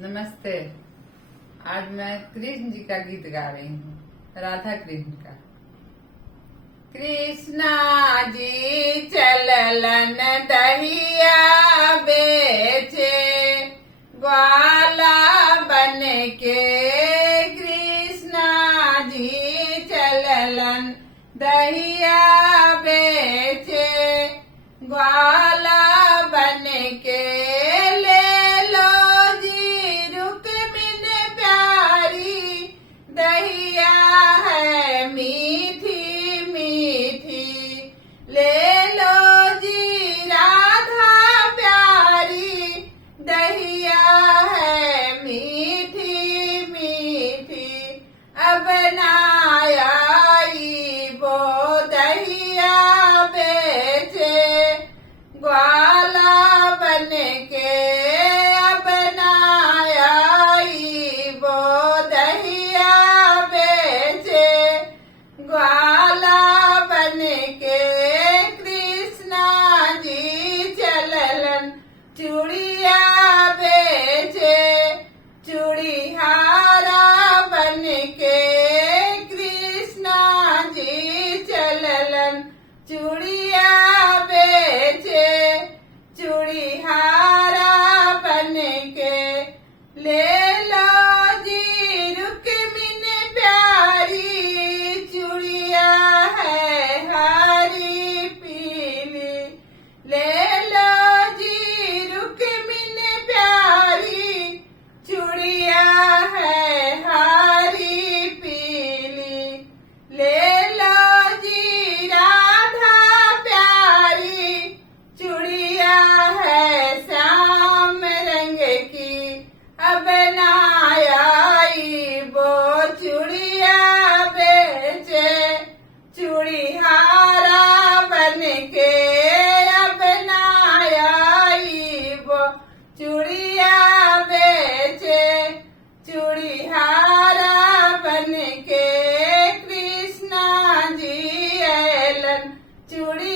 नमस्ते। आज मैं कृष्ण जी का गीत गा रही हूँ, राधा कृष्ण का। कृष्णा जी चललन दहिया बेचे, ग्वाला बन के कृष्णा जी चललन दहिया बेचे, ग्वाला बन के दहिया है मीठी मीठी, ले लो जी राधा प्यारी, दहिया है मीठी मीठी। अब नायाई वो दहिया बेचे, ग्वाला बन के अब नायाई वो दहिया ग्वाला बन के कृष्णा जी चललन चूड़िया बेचे, चूड़ीहारा बन के कृष्णा जी चललन चूड़िया बेचे, चूड़ीहारा बन के ले लो जी रुक्मिणी प्यारी, चूड़िया है हरी पीली, ले लो जी रुक्मिणी प्यारी, चूड़िया है हरी पीली, ले लो जी राधा प्यारी, चूड़िया है श्याम रंग की। अब नायाई वो चूड़िया बेचे, चूड़ीहारा बन के अब नायाई वो चूड़िया बेचे, चूड़ीहारा बन के कृष्णा जी ऐलन चूड़ी